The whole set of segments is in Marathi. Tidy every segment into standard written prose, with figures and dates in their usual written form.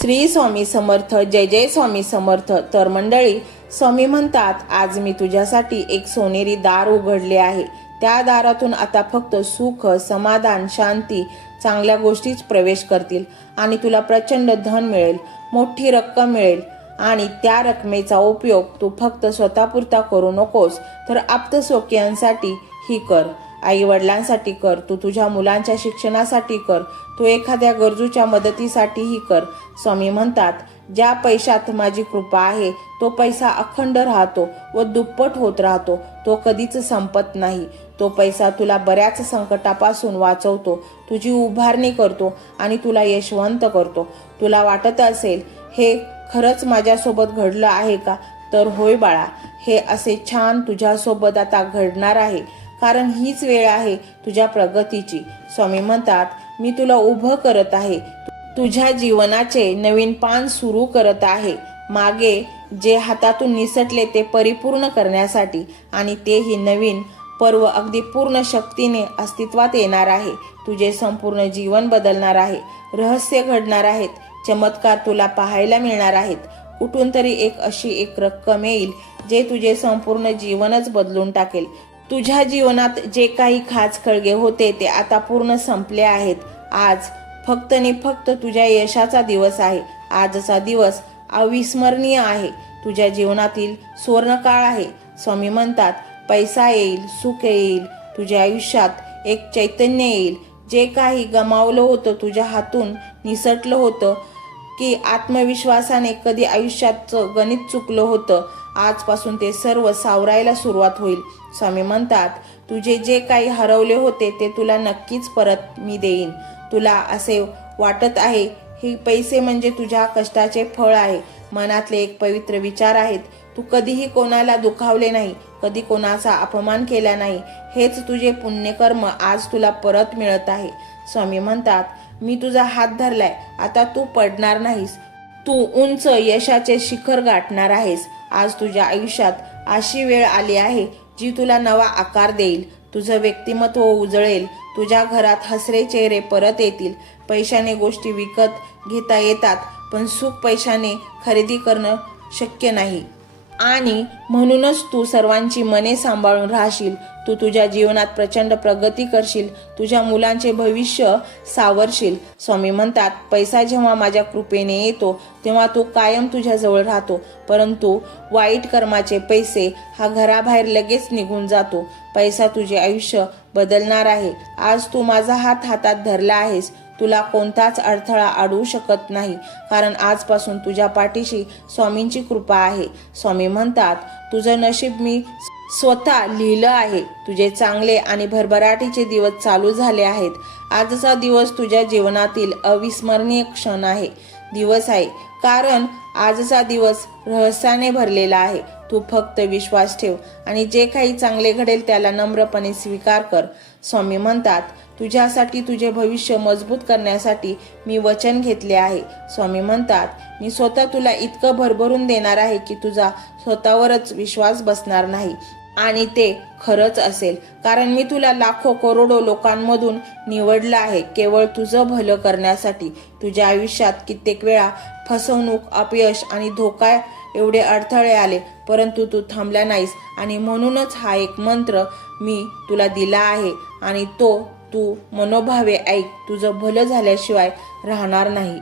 श्री स्वामी समर्थ. जय जय स्वामी समर्थ. तर मंडळी, स्वामी म्हणतात, आज मी तुझ्यासाठी एक सोनेरी दार उघडले आहे. त्या दारातून आता फक्त सुख, समाधान, शांती, चांगल्या गोष्टीच प्रवेश करतील आणि तुला प्रचंड धन मिळेल, मोठी रक्कम मिळेल. आणि त्या रकमेचा उपयोग तू फक्त स्वतःपुरता करू नकोस, तर आप्तस्वकीयांसाठी ही कर, आई वडिलांसाठी कर, तू तुझ्या मुलांच्या शिक्षणासाठी कर, तू एखाद्या गरजूच्या मदतीसाठीही कर. स्वामी म्हणतात, ज्या पैशात माझी कृपा आहे तो पैसा अखंड राहतो व दुप्पट होत राहतो. तो कधीच संपत नाही. तो पैसा तुला बऱ्याच संकटापासून वाचवतो, तुझी उभारणी करतो आणि तुला यशवंत करतो. तुला वाटत असेल, हे खरंच माझ्यासोबत घडलं आहे का? तर होय बाळा, हे असे छान तुझ्यासोबत आता घडणार आहे, कारण हीच वेळ आहे तुझ्या प्रगतीची. स्वामी म्हणतात, मी तुला उभं करत आहे, तुझ्या जीवनाचे नवीन पान सुरू करत आहे. मागे जे हातातून निसटले ते परिपूर्ण करण्यासाठी, आणि तेही नवीन पर्व अगदी पूर्ण शक्तीने अस्तित्वात येणार आहे. तुझे संपूर्ण जीवन बदलणार आहे. रहस्य घडणार आहेत. चमत्कार तुला पाहायला मिळणार आहेत. कुठून तरी अशी एक रक्कम येईल जे तुझे संपूर्ण जीवनच बदलून टाकेल. तुझ्या जीवनात जे काही खाचखळगे होते ते आता पूर्ण संपले आहेत. आज फक्त आणि फक्त तुझ्या यशाचा दिवस आहे. आजचा दिवस अविस्मरणीय आहे. तुझ्या जीवनातील सुवर्णकाळ आहे. स्वामी म्हणतात, पैसा येईल, सुख येईल, तुझ्या आयुष्यात एक चैतन्य येईल. जे काही गमावलं होतं, तुझ्या हातून निसटलं होतं, की आत्मविश्वासाने कधी आयुष्याचं गणित चुकलं होतं, आजपासून ते सर्व सावरायला सुरुवात होईल. स्वामी म्हणतात, तुझे जे काही हरवले होते ते तुला नक्कीच परत मी देईन. तुला असे वाटत आहे, हे पैसे म्हणजे तुझ्या कष्टाचे फळ आहे. मनातले एक पवित्र विचार आहेत. तू कधीही कोणाला दुखावले नाही, कधी कोणाचा अपमान केला नाही. हेच तुझे पुण्यकर्म आज तुला परत मिळत आहे. स्वामी म्हणतात, मी तुझा हात धरलाय, आता तू पडणार नाहीस. तू उंच यशाचे शिखर गाठणार आहेस. आज तुझ्या आयुष्यात अशी वेळ आली आहे जी तुला नवा आकार देईल. तुझं व्यक्तिमत्व उजळेल. तुझ्या घरात हसरे चेहरे परत येतील. पैशाने गोष्टी विकत घेता येतात, पण सुख पैशाने खरेदी करणं शक्य नाही. आणि म्हणूनच तू सर्वांची मने सांभाळून राहशील. तू तुझ्या जीवनात प्रचंड प्रगती करशील. तुझ्या मुलांचे भविष्य सावरशील. स्वामी म्हणतात, पैसा जेव्हा माझ्या कृपेने येतो तेव्हा तो कायम तुझ्याजवळ राहतो, परंतु वाईट कर्माचे पैसे हा घराबाहेर लगेच निघून जातो. पैसा तुझे आयुष्य बदलणार आहे. आज तू माझा हात हातात धरला आहेस. तुला कोणताच अडथळा अडवू शकत नाही, कारण आजपासून तुझ्या पाठीशी स्वामींची कृपा आहे. स्वामी म्हणतात, तुझं नशीब मी स्वतः लिहिलं आहे. तुझे चांगले आणि भरभराटीचे दिवस चालू झाले आहेत. आजचा दिवस तुझ्या जीवनातील अविस्मरणीय क्षण आहे, दिवस आहे, कारण आजचा दिवस रहस्याने भरलेला आहे. तू फक्त विश्वास ठेव आणि जे काही चांगले घडेल त्याला नम्रपणे स्वीकार कर. स्वामी म्हणतात, तुझ्यासाठी तुझे भविष्य मजबूत करण्यासाठी मी वचन घेतले आहे. स्वामी म्हणतात, मी स्वतः तुला इतकं भरभरून देणार आहे की तुझा स्वतःवरच विश्वास बसणार नाही. आणि ते खरंच असेल, कारण मी तुला लाखो करोडो लोकांमधून निवडलं आहे, केवळ तुझं भलं करण्यासाठी. तुझ्या आयुष्यात कित्येक वेळा फसवणूक, अपयश आणि धोका एवढे अडथळे आले, परंतु तू थांबला नाहीस. आणि म्हणूनच हा एक मंत्र मी तुला दिला आहे, आणि तो तू मनोभावे ऐक. तुझं भलं झाल्याशिवाय राहणार नाही.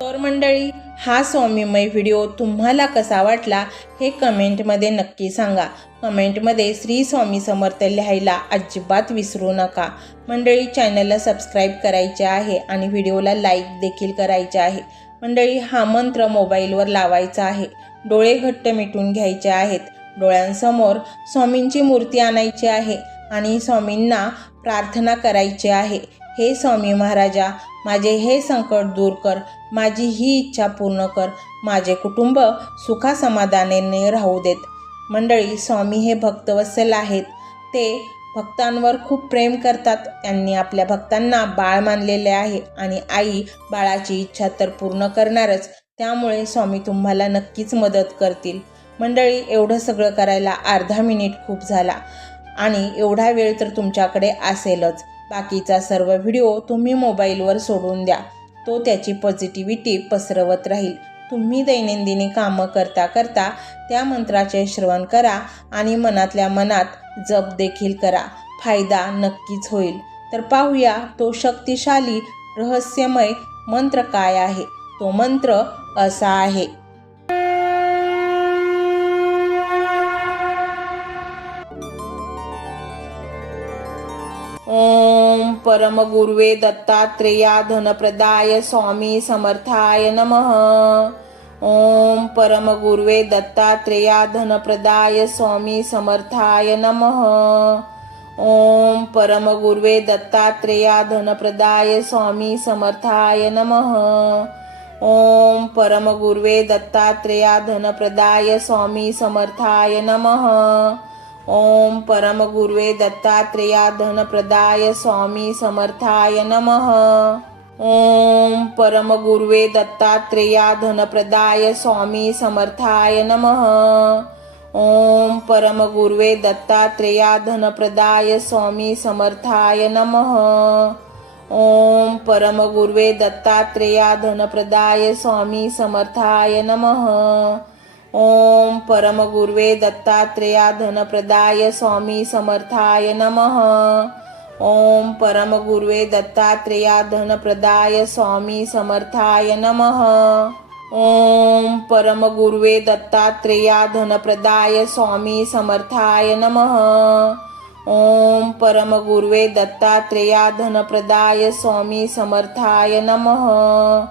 तर मंडळी, हा स्वामीमय व्हिडिओ तुम्हाला कसा वाटला हे कमेंटमध्ये नक्की सांगा. कमेंटमध्ये श्री स्वामी समर्थ लिहायला अजिबात विसरू नका. मंडळी, चॅनलला सबस्क्राईब करायचे आहे आणि व्हिडिओला लाईक देखील करायचे आहे. मंडळी, हा मंत्र मोबाईलवर लावायचा आहे. डोळे घट्ट मिटून घ्यायचे आहेत. डोळ्यांसमोर स्वामींची मूर्ती आणायची आहे आणि स्वामींना प्रार्थना करायची आहे. हे स्वामी महाराजा, माझे हे संकट दूर कर, माझी ही इच्छा पूर्ण कर, माझे कुटुंब सुखासमाधानाने राहू देत. मंडळी, स्वामी हे भक्तवत्सल आहेत. ते भक्तांवर खूप प्रेम करतात. त्यांनी आपल्या भक्तांना बाळ मानलेले आहे आणि आई बाळाची इच्छा तर पूर्ण करणारच. त्यामुळे स्वामी तुम्हाला नक्कीच मदत करतील. मंडळी, एवढं सगळं करायला अर्धा मिनिट खूप झाला आणि एवढा वेळ तर तुमच्याकडे असेलच. बाकीचा सर्व व्हिडिओ तुम्ही मोबाईलवर सोडून द्या. तो त्याची पॉझिटिव्हिटी पसरवत राहील. तुम्ही दैनंदिनी कामं करता करता त्या मंत्राचे श्रवण करा आणि मनातल्या मनात जप देखील करा. फायदा नक्कीच होईल. तर पाहूया तो शक्तिशाली रहस्यमय मंत्र काय आहे. तो मंत्र असा आहे. ओम परमगुरुवे दत्तात्रेया धनप्रदाय स्वामी समर्थाय नमः. ओम परमगुरुवे दत्तात्रेया धनप्रदाय स्वामी समर्थाय नमः. ओम परमगुरुवे दत्तात्रेया धनप्रदाय स्वामी समर्थाय नमः. ओम परमगुरुवे दत्तात्रेया धनप्रदाय स्वामी समर्थाय नमः. ओम परमगुरुवे दत्तात्रेया धनप्रदाय स्वामी समर्थाय नमः. ओम परमगुरुवे दत्तात्रेया धनप्रदाय स्वामी समर्थाय नमः. ओम परमगुरुवे दत्तात्रेया धनप्रदाय स्वामी समर्थाय नमः. ओम परमगुरुवे दत्तात्रेया धनप्रदाय स्वामी समर्थाय नमः. ओम परमगुरुवे दत्तात्रेया धनप्रदाय स्वामी समर्थाय नमः. ओम परमगुरुवे दत्तात्रेया धनप्रदाय स्वामी समर्थाय नमः. ओम परमगुरुवे दत्तात्रेया धनप्रदाय स्वामी समर्थाय नमः. ओम परमगुरुवे दत्तात्रेया धनप्रदाय स्वामी समर्थाय नमः.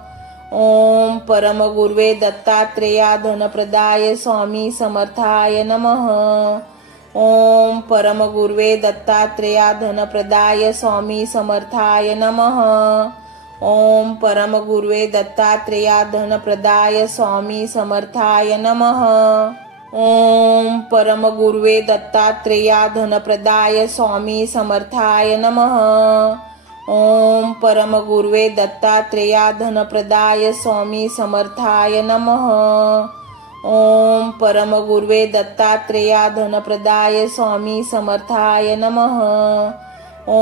ओम परमगुरुवे दत्तात्रेया धनप्रदाय स्वामी समर्थाय नमः. ओम परमगुरुवे दत्तात्रेया धनप्रदाय स्वामी समर्थाय नमः. ओम परमगुरुवे दत्तात्रेया धनप्रदाय स्वामी समर्थाय नमः. ओम परमगुरुवे दत्तात्रेया धनप्रदाय स्वामी समर्थाय नमः. ओम परमगुरुवे दत्तात्रेया धनप्रदाय स्वामी समर्थाय नमः. ओम परमगुरुवे दत्तात्रेया धनप्रदाय स्वामी समर्थाय नमः.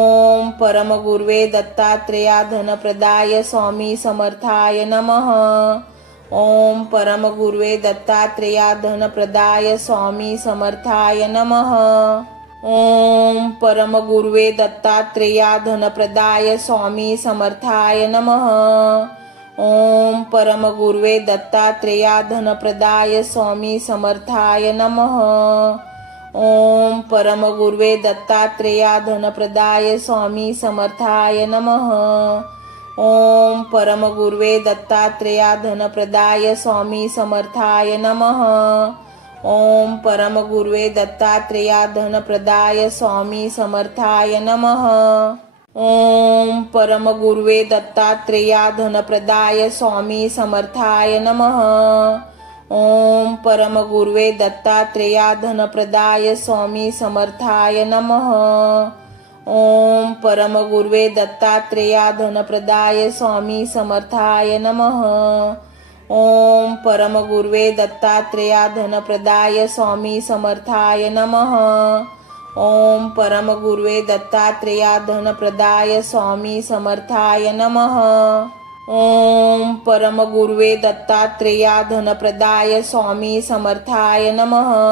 ओम परमगुरुवे दत्तात्रेया धनप्रदाय स्वामी समर्थाय नमः. ओम परमगुरुवे दत्तात्रेया धनप्रदाय स्वामी समर्थाय नमः. ओम परमगुरुवे दत्तात्रेया धनप्रदाय स्वामी समर्थाय नमः. ओम परमगुरुवे दत्तात्रेया धनप्रदाय स्वामी समर्थाय नमः. ओम परमगुरुवे दत्तात्रेया धनप्रदाय स्वामी समर्थाय नमः. ओम परमगुरुवे दत्तात्रेया धनप्रदाय स्वामी समर्थाय नमः. ओम परमगुरुवे दत्तात्रेया धनप्रदाय स्वामी समर्थाय नमः. ओम परमगुरुवे दत्तात्रेया धनप्रदाय स्वामी समर्थाय नमः. ओम परमगुरुवे दत्तात्रेया धनप्रदाय स्वामी समर्थाय नमः. ओम परमगुरुवे दत्तात्रेया धनप्रदाय स्वामी समर्थाय नमः. ओम परमगुरुवे दत्तात्रेया धनप्रदाय स्वामी समर्थाय नमः. ओम परमगुरुवे दत्तात्रेया धनप्रदाय स्वामी समर्थाय नमः. ओम परमगुरुवे दत्तात्रेया धनप्रदाय स्वामी समर्थाय नमः.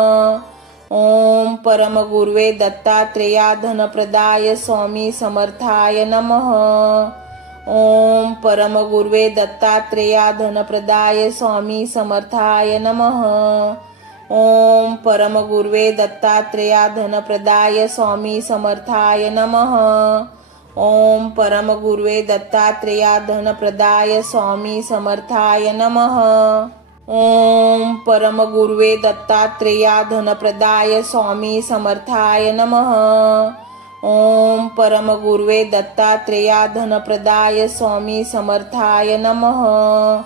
ओम परमगुरुवे दत्तात्रेया धनप्रदाय स्वामी समर्थाय नमः. ओम परमगुरुवे दत्तात्रेया धनप्रदाय स्वामी समर्थाय नमः. ओम परमगुरुवे दत्तात्रेया धनप्रदाय स्वामी समर्थाय नमः. ओम परमगुरुवे दत्तात्रेया धनप्रदाय स्वामी समर्थाय नमः. ओम परमगुरुवे दत्तात्रेया धनप्रदाय स्वामी समर्थाय नमः. ओम परमगुरुवे दत्तात्रेया धनप्रदाय स्वामी समर्थाय नमः.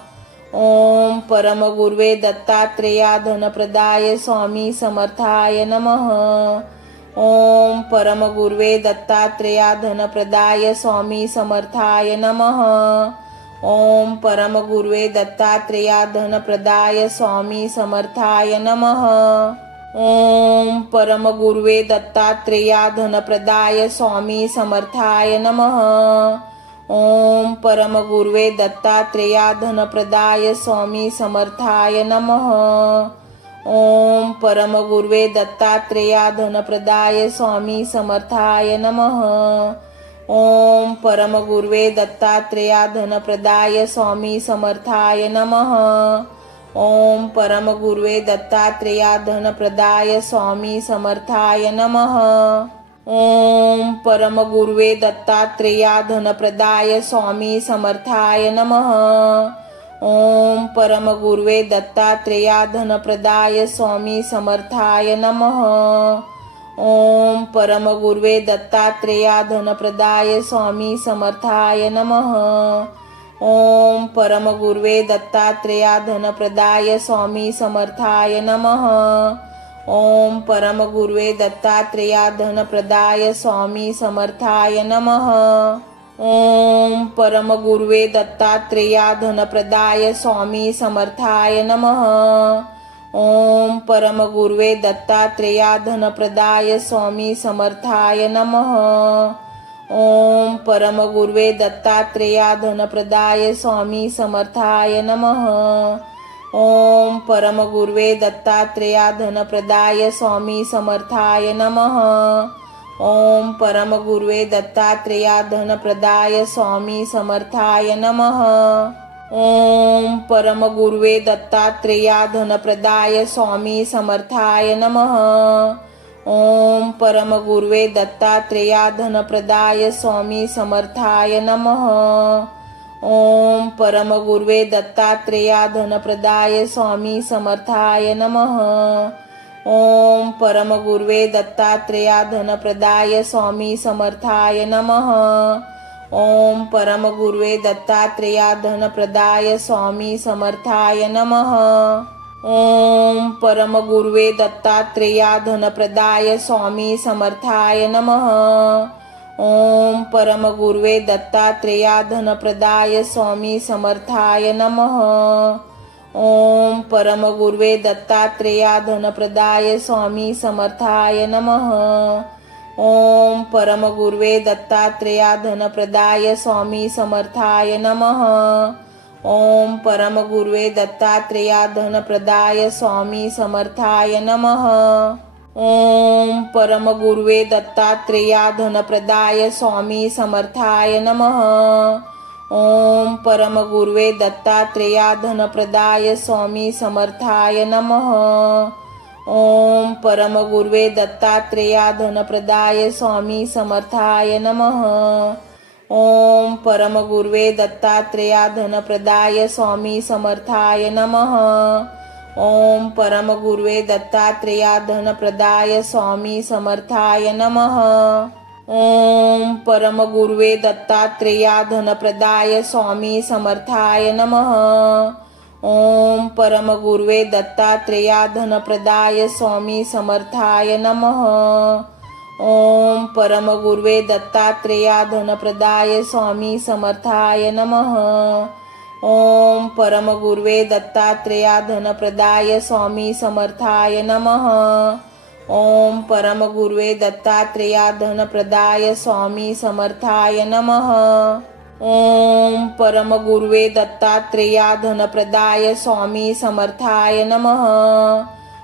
ओम परमगुरुवे दत्तात्रेया धनप्रदाय स्वामी समर्थाय नमः. ओम परमगुरुवे दत्तात्रेया धनप्रदाय स्वामी समर्थाय नमः. ओम परमगुरुवे दत्तात्रेया धनप्रदाय स्वामी समर्थाय नमः. ओम परमगुरुवे दत्तात्रेया धनप्रदाय स्वामी समर्थाय नमः. ओम परमगुरुवे दत्तात्रेया धनप्रदाय स्वामी समर्थाय नमः। ओम परमगुरुवे दत्तात्रेया धनप्रदाय स्वामी समर्थाय नमः। ओम परमगुरुवे दत्तात्रेया धनप्रदाय स्वामी समर्थाय नमः। ओम परमगुरुवे दत्तात्रेया धनप्रदाय स्वामी समर्थाय नमः। ओम परमगुरुवे दत्तात्रेया धनप्रदाय स्वामी समर्थाय नमः। ओम परमगुरुवे दत्तात्रेया धनप्रदाय स्वामी समर्थाय नमः। ओम परमगुरुवे दत्तात्रेया धनप्रदाय स्वामी समर्थाय नमः। ओम परमगुरुवे दत्तात्रेया धनप्रदाय स्वामी समर्थाय नमः। ओम परमगुरुवे दत्तात्रेया धनप्रदाय स्वामी समर्थाय नमः। ओम परमगुरुवे दत्तात्रेया धनप्रदाय स्वामी समर्थाय नमः। ओम परमगुरुवे दत्तात्रेया धनप्रदाय स्वामी समर्थाय नमः। ओम परमगुरुवे दत्तात्रेया धनप्रदाय स्वामी समर्थाय नमः। ओम परमगुरुवे दत्तात्रेया धनप्रदाय स्वामी समर्थाय नमः। ओम परमगुरुवे दत्तात्रेया धनप्रदाय स्वामी समर्थाय नमः। ओम परमगुरुवे दत्तात्रेया धनप्रदाय स्वामी समर्थाय नमः। ओम परमगुरुवे दत्तात्रेया धनप्रदाय स्वामी समर्थाय नमः। ओम परमगुरुवे दत्तात्रेया धनप्रदाय स्वामी समर्थाय नमः। ओम परमगुरुवे दत्तात्रेया धनप्रदाय स्वामी समर्थाय नमः। ओम परमगुरुवे दत्तात्रेया धनप्रदाय स्वामी समर्थाय नमः। ओम परमगुरुवे दत्तात्रेया धनप्रदाय स्वामी समर्थाय नमः। ओम परमगुरुवे दत्तात्रेया धनप्रदाय स्वामी समर्थाय नमः। ओम परमगुरुवे दत्तात्रेया धनप्रदाय स्वामी समर्थाय नमः। ओम परमगुरुवे दत्तात्रेया धनप्रदाय स्वामी समर्थाय नमः। ओम परमगुरुवे दत्तात्रेया धनप्रदाय स्वामी समर्थाय नमः। ओम परमगुरुवे दत्तात्रेया धनप्रदाय स्वामी समर्थाय नमः। ओम परमगुरुवे दत्तात्रेया धनप्रदाय स्वामी समर्थाय नमः। ओम परमगुरुवे दत्तात्रेया धनप्रदाय स्वामी समर्थाय नमः। ओम परमगुरुवे दत्तात्रेया धनप्रदाय स्वामी समर्थाय नमः। ओम परमगुरुवे दत्तात्रेया धनप्रदाय स्वामी समर्थाय नमः। ओम परमगुरुवे दत्तात्रेया धनप्रदाय स्वामी समर्थाय नमः। ओम परमगुरुवे दत्तात्रेया धनप्रदाय स्वामी समर्थाय नमः। ओम परमगुरुवे दत्तात्रेया धनप्रदाय स्वामी समर्थाय नमः। ओम परमगुरुवे दत्तात्रेया धनप्रदाय स्वामी समर्थाय नमः। ओम परमगुरुवे दत्तात्रेया धनप्रदाय स्वामी समर्थाय नमः। ओम परमगुरुवे दत्तात्रेया धनप्रदाय स्वामी समर्थाय नमः।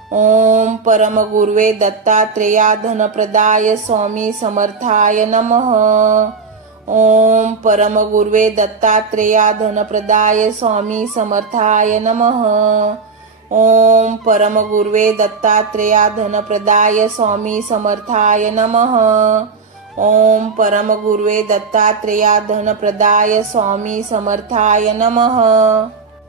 ओम परमगुरुवे दत्तात्रेया धनप्रदाय स्वामी समर्थाय नमः। ओम परमगुरुवे दत्तात्रेया धनप्रदाय स्वामी समर्थाय नमः। ओम परमगुरुवे दत्तात्रेया धनप्रदाय स्वामी समर्थाय नमः। ओम परमगुरुवे दत्तात्रेया धनप्रदाय स्वामी समर्थाय नमः।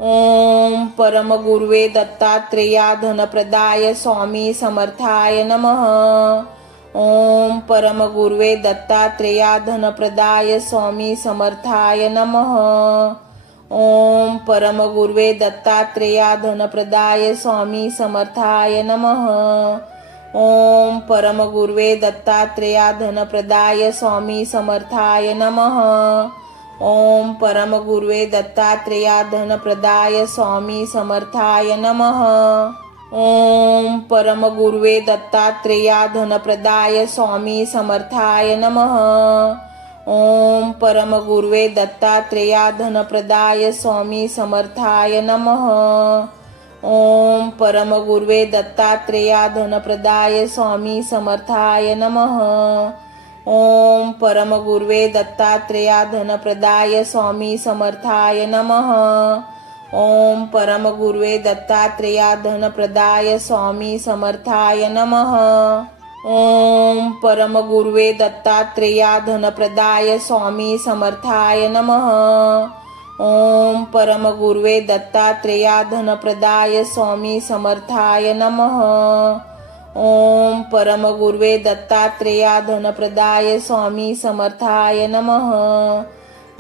ओम परमगुरुवे दत्तात्रेया धनप्रदाय स्वामी समर्थाय नमः। ओम परमगुरुवे दत्तात्रेया धनप्रदाय स्वामी समर्थाय नमः। ओम परमगुरुवे दत्तात्रेया धनप्रदाय स्वामी समर्थाय नमः। ओम परमगुरुवे दत्तात्रेया धनप्रदाय स्वामी समर्थाय नमः। ओम परमगुरुवे दत्तात्रेया धनप्रदाय स्वामी समर्थाय नमः। ओम परमगुरुवे दत्तात्रेया धनप्रदाय स्वामी समर्थाय नमः। ओम परमगुरुवे दत्तात्रेया धनप्रदाय स्वामी समर्थाय नमः। ओम परमगुरुवे दत्तात्रेया धनप्रदाय स्वामी समर्थाय नमः। ओम परमगुरुवे दत्तात्रेया धनप्रदाय स्वामी समर्थाय नमः। ओम परमगुरुवे दत्तात्रेया धनप्रदाय स्वामी समर्थाय नमः। ओम परमगुरुवे दत्तात्रेया धनप्रदाय स्वामी समर्थाय नमः। ओम परमगुरुवे दत्तात्रेया धनप्रदाय स्वामी समर्थाय नमः। ओम परमगुरुवे दत्तात्रेया धनप्रदाय स्वामी समर्थाय नमः।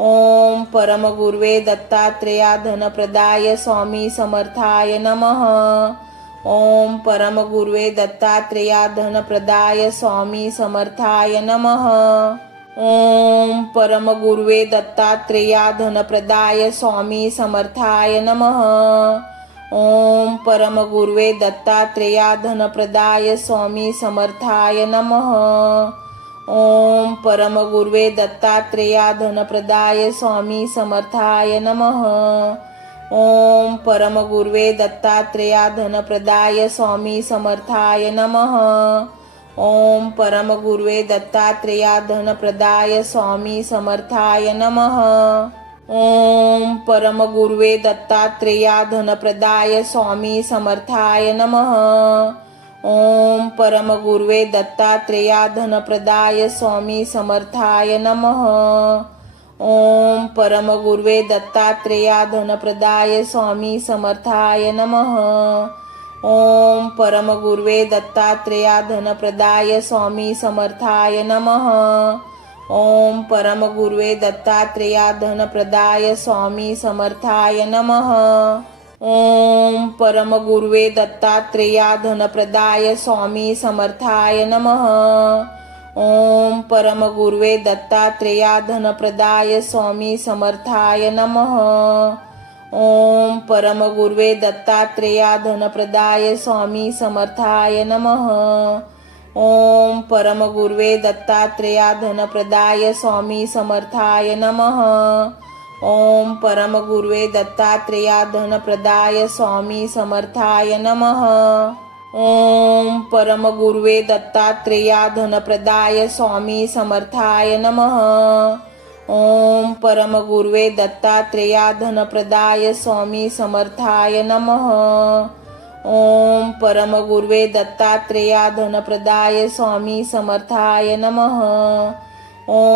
ओम परमगुरुवे दत्तात्रेया धनप्रदाय स्वामी समर्थाय नमः। ओम परमगुरुवे दत्तात्रेया धनप्रदाय स्वामी समर्थाय नमः। ओम परमगुरुवे दत्तात्रेया धनप्रदाय स्वामी समर्थाय नमः। ओम परमगुरुवे दत्तात्रेया धनप्रदाय स्वामी समर्थाय नमः। ओम परमगुरुवे दत्तात्रेया धनप्रदाय स्वामी समर्थाय नमः। ओम परमगुरुवे दत्तात्रेया धनप्रदाय स्वामी समर्थाय नमः। ओम परमगुरुवे दत्तात्रेया धनप्रदाय स्वामी समर्थाय नमः। ओम परमगुरुवे दत्तात्रेया धनप्रदाय स्वामी समर्थाय नमः। ओम परमगुरुवे दत्तात्रेया धनप्रदाय स्वामी समर्थाय नमः। ओम परमगुरुवे दत्तात्रेया धनप्रदाय स्वामी समर्थाय नमः। ओम परमगुरुवे दत्तात्रेया धनप्रदाय स्वामी समर्थाय नमः। ओम परमगुरुवे दत्तात्रेया धनप्रदाय स्वामी समर्थाय नमः। ओम परमगुरुवे दत्तात्रेया धनप्रदाय स्वामी समर्थाय नमः। ओम परमगुरुवे दत्तात्रेया धनप्रदाय स्वामी समर्थाय नमः। ओम परमगुरुवे दत्तात्रेया धनप्रदाय स्वामी समर्थाय नमः। ओम परमगुरुवे दत्तात्रेया धनप्रदाय स्वामी समर्थाय नमः। ओम परमगुरुवे दत्तात्रेया धनप्रदाय स्वामी समर्थाय नमः। ओम परमगुरुवे दत्तात्रेया धनप्रदाय स्वामी समर्थाय नमः। ओम परमगुरुवे दत्तात्रेया धनप्रदाय स्वामी समर्थाय नमः। ओम परमगुरुवे दत्तात्रेया धनप्रदाय स्वामी समर्थाय नमः।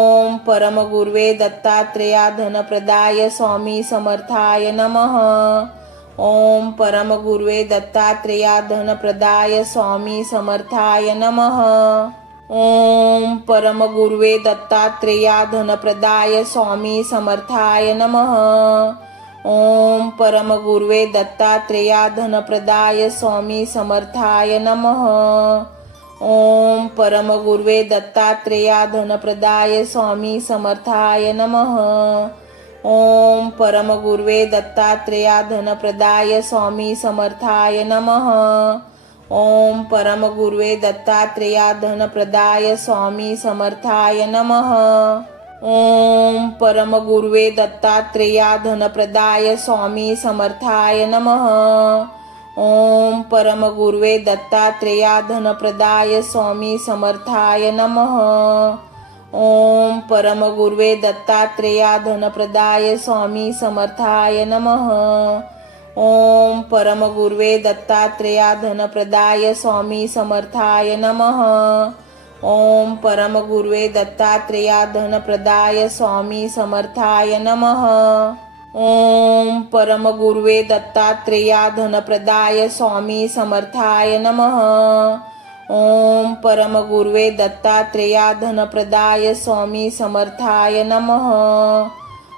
ओम परमगुरुवे दत्तात्रेया धनप्रदाय स्वामी समर्थाय नमः। ओम परमगुरुवे दत्तात्रेया धनप्रदाय स्वामी समर्थाय नमः। ओम परमगुरुवे दत्तात्रेया धनप्रदाय स्वामी समर्थाय नमः। ओम परमगुरुवे दत्तात्रेया धनप्रदाय स्वामी समर्थाय नमः। ओम परमगुरुवे दत्तात्रेया धनप्रदाय स्वामी समर्थाय नमः। ओम परमगुरुवे दत्तात्रेया धनप्रदाय स्वामी समर्थाय नमः। ओम परमगुरुवे दत्तात्रेया धनप्रदाय स्वामी समर्थाय नमः। ओम परमगुरुवे दत्तात्रेया धनप्रदाय स्वामी समर्थाय नमः। ओम परमगुरुवे दत्तात्रेया धनप्रदाय स्वामी समर्थाय नमः। ओम परमगुरुवे दत्तात्रेया धनप्रदाय स्वामी समर्थाय नमः। ओम परमगुरुवे दत्तात्रेया धनप्रदाय स्वामी समर्थाय नमः। ओम परमगुरुवे दत्तात्रेया धनप्रदाय स्वामी समर्थाय नमः। ओम परमगुरुवे दत्तात्रेया धनप्रदाय स्वामी समर्थाय नमः। ओम परमगुरुवे दत्तात्रेया धनप्रदाय स्वामी समर्थाय नमः।